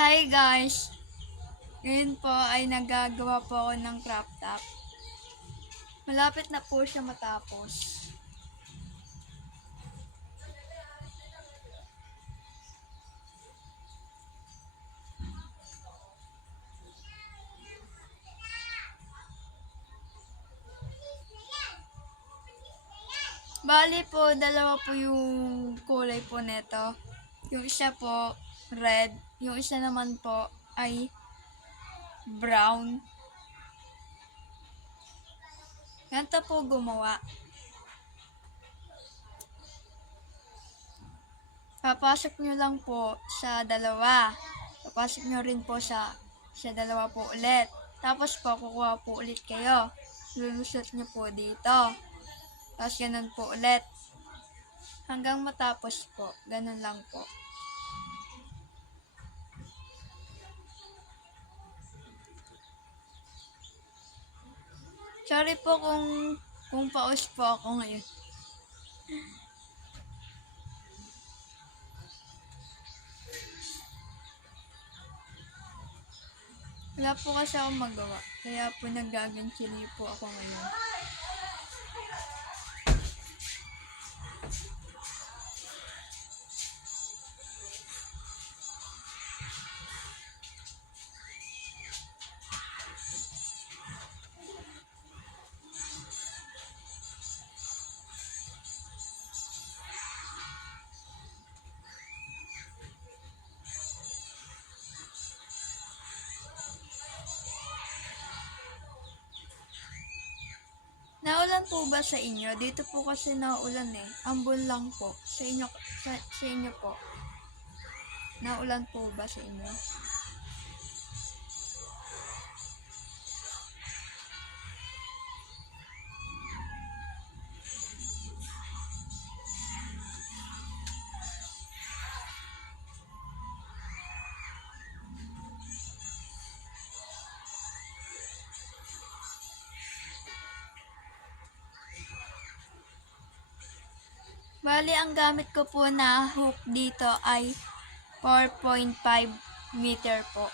Hi guys! Ngayon po ay nagagawa po ako ng crop top. Malapit na po siya matapos. Bali po, dalawa po yung kulay po neto. Yung isa po, red. Yung isa naman po ay brown. Ganito po gumawa. Papasok nyo lang po sa dalawa. Papasok nyo rin po sa dalawa po ulit. Tapos po, kukuha po ulit kayo. Lulusot nyo po dito. Tapos ganun po ulit. Hanggang matapos po. Ganun lang po. Sorry po kung paus po ako ngayon. Wala po kasi ako magawa. Kaya po nagaganchili po ako ngayon. Naulan po ba sa inyo? Dito po kasi naulan eh. Ambon lang po. Sa inyo po. Naulan po ba sa inyo? Bali, ang gamit ko po na hook dito ay 4.5 meter po.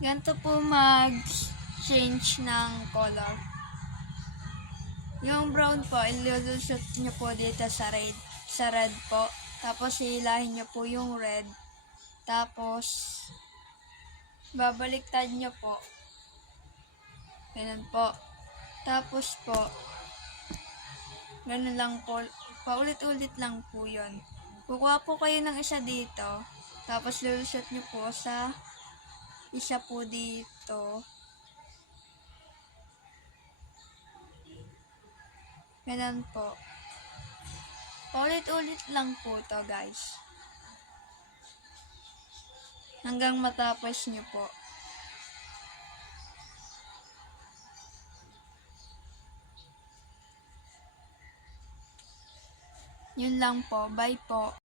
Ganito po mag-change ng color. Yung brown po, ilulusot nyo po dito sa red po. Tapos hilahin nyo po yung red. Tapos, babaliktad nyo po. Ganun po. Tapos po, ganun lang po. Paulit-ulit lang po yun. Kukuha po kayo ng isa dito. Tapos lulusot nyo po sa isa po dito. Ganun po. Paulit-ulit lang po to guys. Hanggang matapos nyo po. Yun lang po. Bye po.